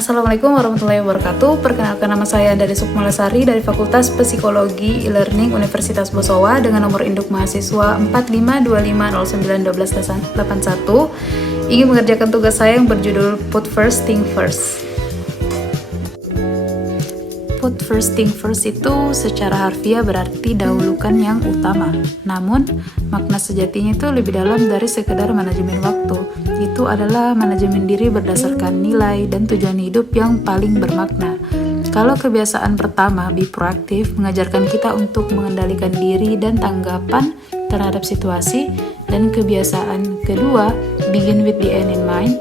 Assalamualaikum warahmatullahi wabarakatuh. Perkenalkan, nama saya dari Sukma Lesari dari Fakultas Psikologi E-Learning Universitas Bosowa dengan nomor induk mahasiswa 4525091281, ingin mengerjakan tugas saya yang berjudul Put First Thing First. Put first thing first itu secara harfiah berarti dahulukan yang utama. Namun, makna sejatinya itu lebih dalam dari sekedar manajemen waktu. Itu adalah manajemen diri berdasarkan nilai dan tujuan hidup yang paling bermakna. Kalau kebiasaan pertama, be proaktif, mengajarkan kita untuk mengendalikan diri dan tanggapan terhadap situasi, dan kebiasaan kedua, begin with the end in mind,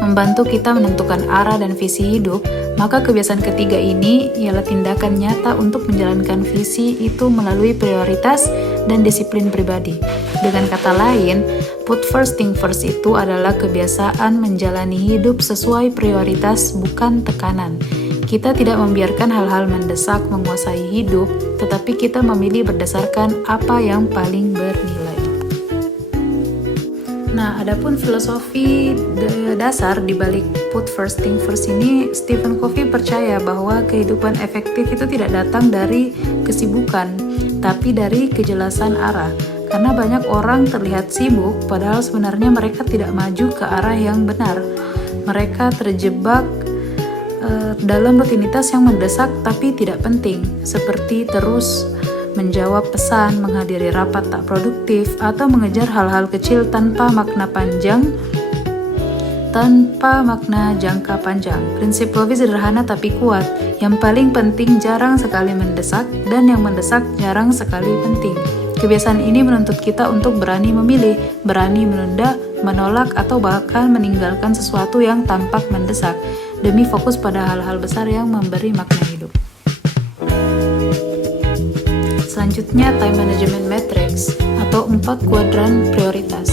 membantu kita menentukan arah dan visi hidup, maka kebiasaan ketiga ini ialah tindakan nyata untuk menjalankan visi itu melalui prioritas dan disiplin pribadi. Dengan kata lain, put first thing first itu adalah kebiasaan menjalani hidup sesuai prioritas, bukan tekanan. Kita tidak membiarkan hal-hal mendesak menguasai hidup, tetapi kita memilih berdasarkan apa yang paling bernilai. Nah, adapun filosofi dasar di balik put first thing first ini, Stephen Covey percaya bahwa kehidupan efektif itu tidak datang dari kesibukan, tapi dari kejelasan arah. Karena banyak orang terlihat sibuk, padahal sebenarnya mereka tidak maju ke arah yang benar. Mereka terjebak dalam rutinitas yang mendesak tapi tidak penting, seperti terus menjawab pesan, menghadiri rapat tak produktif, atau mengejar hal-hal kecil tanpa makna jangka panjang. Prinsip Covey sederhana tapi kuat. Yang paling penting jarang sekali mendesak, dan yang mendesak jarang sekali penting. Kebiasaan ini menuntut kita untuk berani memilih, berani menunda, menolak, atau bahkan meninggalkan sesuatu yang tampak mendesak, demi fokus pada hal-hal besar yang memberi makna hidup. Selanjutnya, time management matrix atau 4 kuadran prioritas.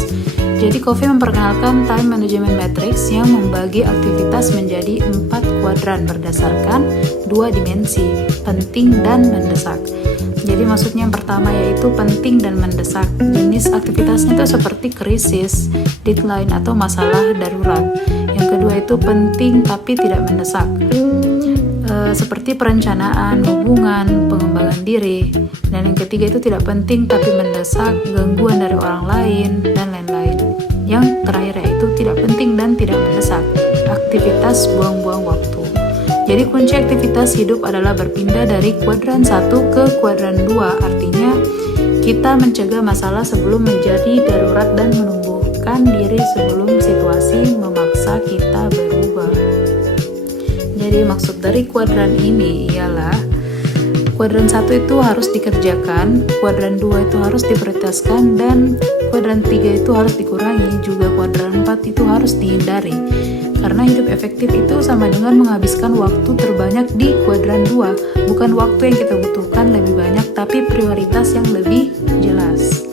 Jadi Covey memperkenalkan time management matrix yang membagi aktivitas menjadi 4 kuadran berdasarkan 2 dimensi, penting dan mendesak. Jadi maksudnya yang pertama yaitu penting dan mendesak. Jenis aktivitasnya itu seperti krisis, deadline, atau masalah darurat. Yang kedua itu penting tapi tidak mendesak, seperti perencanaan, hubungan, pengembangan diri. Dan yang ketiga itu tidak penting tapi mendesak, gangguan dari orang lain, dan lain-lain. Yang terakhir yaitu tidak penting dan tidak mendesak, aktivitas buang-buang waktu. Jadi kunci aktivitas hidup adalah berpindah dari kuadran 1 ke kuadran 2, artinya kita mencegah masalah sebelum menjadi darurat dan menumbuhkan diri sebelum situasi memaksa kita berubah. Jadi maksud dari kuadran ini ialah kuadran 1 itu harus dikerjakan, kuadran 2 itu harus diprioritaskan, dan kuadran 3 itu harus dikurangi, juga kuadran 4 itu harus dihindari. Karena hidup efektif itu sama dengan menghabiskan waktu terbanyak di kuadran 2, bukan waktu yang kita butuhkan lebih banyak, tapi prioritas yang lebih jelas.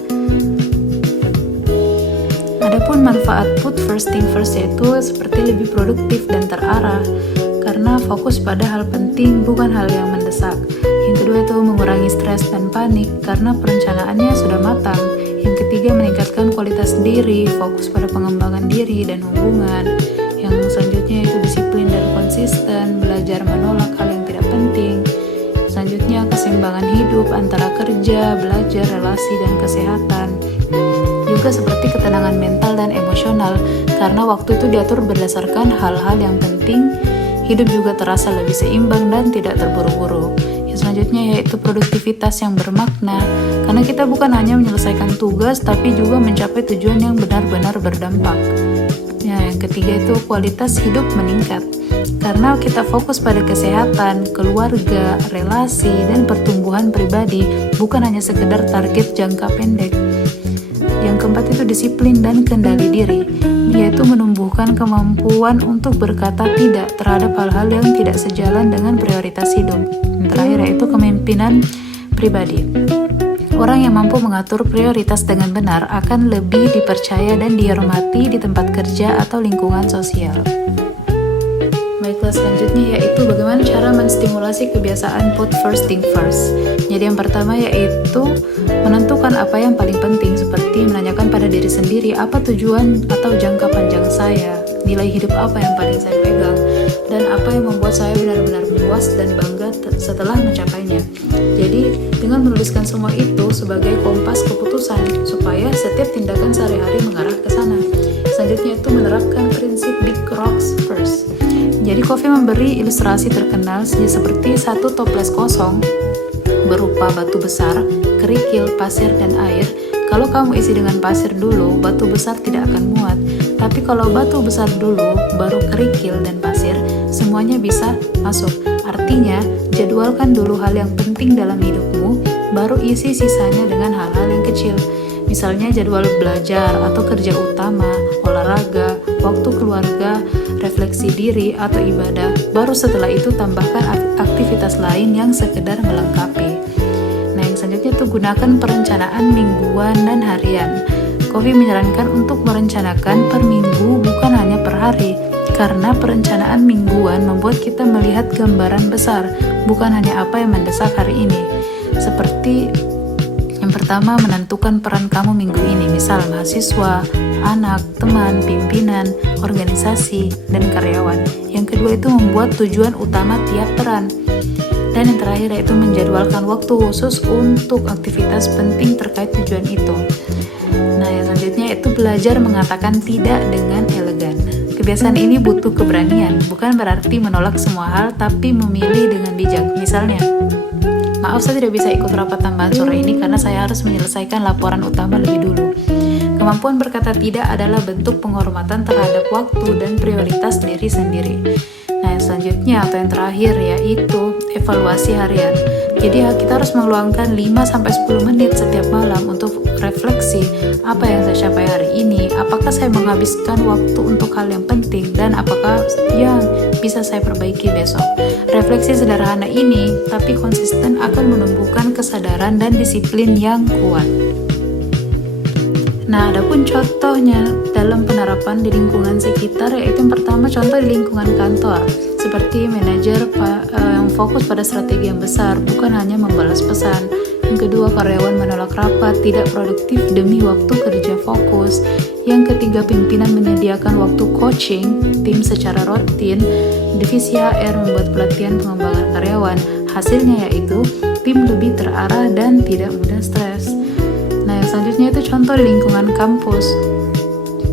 Adapun manfaat put first thing first yaitu seperti lebih produktif dan terarah, karena fokus pada hal penting bukan hal yang mendesak. Yang kedua itu mengurangi stres dan panik karena perencanaannya sudah matang. Yang ketiga meningkatkan kualitas diri, fokus pada pengembangan diri dan hubungan. Yang selanjutnya itu disiplin dan konsisten, belajar menolak hal yang tidak penting. Selanjutnya keseimbangan hidup antara kerja, belajar, relasi, dan kesehatan. Juga seperti ketenangan mental dan emosional, karena waktu itu diatur berdasarkan hal-hal yang penting. Hidup juga terasa lebih seimbang dan tidak terburu-buru. Yang selanjutnya yaitu produktivitas yang bermakna, karena kita bukan hanya menyelesaikan tugas, tapi juga mencapai tujuan yang benar-benar berdampak. Yang ketiga itu kualitas hidup meningkat, karena kita fokus pada kesehatan, keluarga, relasi, dan pertumbuhan pribadi, bukan hanya sekedar target jangka pendek. Yang keempat itu disiplin dan kendali diri, yaitu menumbuhkan kemampuan untuk berkata tidak terhadap hal-hal yang tidak sejalan dengan prioritas hidup. Yang terakhir yaitu kepemimpinan pribadi. Orang yang mampu mengatur prioritas dengan benar akan lebih dipercaya dan dihormati di tempat kerja atau lingkungan sosial. Baiklah, selanjutnya yaitu bagaimana cara menstimulasi kebiasaan put first thing first. Jadi yang pertama yaitu menentukan apa yang paling penting, seperti menanyakan pada diri sendiri apa tujuan atau jangka panjang saya, nilai hidup apa yang paling saya pegang. dan apa yang membuat saya benar-benar puas dan bangga setelah mencapainya. Jadi, dengan menuliskan semua itu sebagai kompas keputusan supaya setiap tindakan sehari-hari mengarah ke sana. Selanjutnya itu menerapkan prinsip Big Rocks First. Jadi Covey memberi ilustrasi terkenal seperti satu toples kosong berupa batu besar, kerikil, pasir, dan air. Kalau kamu isi dengan pasir dulu, batu besar tidak akan muat. Tapi kalau batu besar dulu, baru kerikil dan pasir, semuanya bisa masuk. Artinya, jadwalkan dulu hal yang penting dalam hidupmu, baru isi sisanya dengan hal-hal yang kecil. Misalnya jadwal belajar atau kerja utama, olahraga, waktu keluarga, refleksi diri, atau ibadah. Baru setelah itu tambahkan aktivitas lain yang sekedar melengkapi. Nah, yang selanjutnya itu gunakan perencanaan mingguan dan harian. Covey menyarankan untuk merencanakan per minggu bukan hanya per hari, karena perencanaan mingguan membuat kita melihat gambaran besar, bukan hanya apa yang mendesak hari ini. Seperti yang pertama, menentukan peran kamu minggu ini, misal mahasiswa, anak, teman, pimpinan, organisasi, dan karyawan. Yang kedua itu membuat tujuan utama tiap peran. Dan yang terakhir yaitu menjadwalkan waktu khusus untuk aktivitas penting terkait tujuan itu. Nah, yang selanjutnya itu belajar mengatakan tidak dengan elegan. Kebiasaan ini butuh keberanian, bukan berarti menolak semua hal, tapi memilih dengan bijak. Misalnya, maaf saya tidak bisa ikut rapat tambahan sore ini karena saya harus menyelesaikan laporan utama lebih dulu. Kemampuan berkata tidak adalah bentuk penghormatan terhadap waktu dan prioritas diri sendiri. Nah, yang selanjutnya atau yang terakhir yaitu evaluasi harian. Jadi kita harus meluangkan 5-10 menit setiap malam untuk refleksi apa yang saya capai hari ini, apakah saya menghabiskan waktu untuk hal yang penting, dan apakah yang bisa saya perbaiki besok. Refleksi sederhana ini tapi konsisten akan menumbuhkan kesadaran dan disiplin yang kuat. Nah, adapun contohnya dalam penerapan di lingkungan sekitar, yaitu yang pertama contoh di lingkungan kantor, seperti manajer yang fokus pada strategi yang besar, bukan hanya membalas pesan. Yang kedua, karyawan menolak rapat, tidak produktif demi waktu kerja fokus. Yang ketiga, pimpinan menyediakan waktu coaching tim secara rutin. Divisi HR membuat pelatihan pengembangan karyawan. Hasilnya yaitu tim lebih terarah dan tidak mudah stres. Nah, yang selanjutnya itu contoh di lingkungan kampus,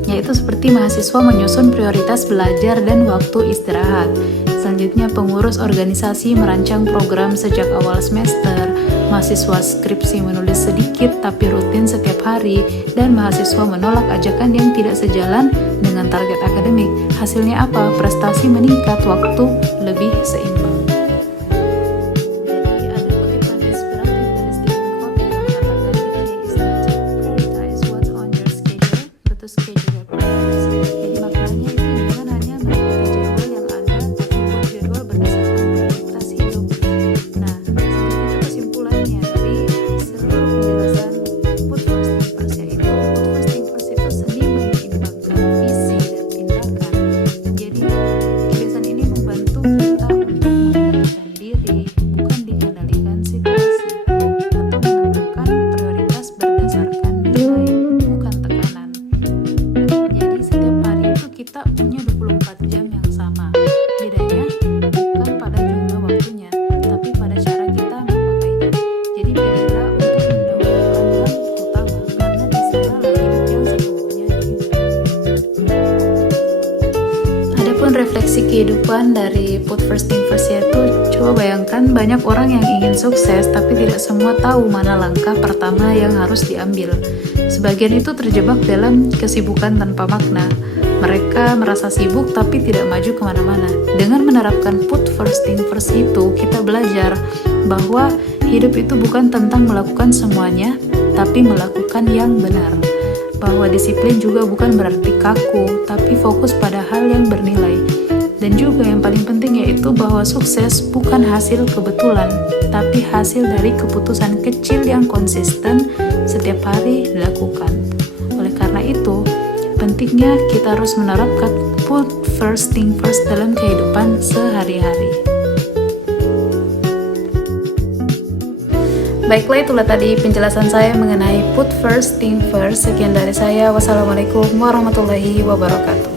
yaitu seperti mahasiswa menyusun prioritas belajar dan waktu istirahat. Selanjutnya, pengurus organisasi merancang program sejak awal semester, mahasiswa skripsi menulis sedikit tapi rutin setiap hari, dan mahasiswa menolak ajakan yang tidak sejalan dengan target akademik. Hasilnya apa? Prestasi meningkat, waktu lebih seimbang. Refleksi kehidupan dari Put First Thing First yaitu, coba bayangkan banyak orang yang ingin sukses tapi tidak semua tahu mana langkah pertama yang harus diambil. Sebagian itu terjebak dalam kesibukan tanpa makna. Mereka merasa sibuk tapi tidak maju kemana-mana. Dengan menerapkan Put First Thing First itu, kita belajar bahwa hidup itu bukan tentang melakukan semuanya, tapi melakukan yang benar. Bahwa disiplin juga bukan berarti kaku, tapi fokus pada hal yang bernilai. Dan juga yang paling penting yaitu bahwa sukses bukan hasil kebetulan, tapi hasil dari keputusan kecil yang konsisten setiap hari dilakukan. Oleh karena itu, pentingnya kita harus menerapkan Put First Thing First dalam kehidupan sehari-hari. Baiklah, itulah tadi penjelasan saya mengenai Put First Thing First. Sekian dari saya. Wassalamualaikum warahmatullahi wabarakatuh.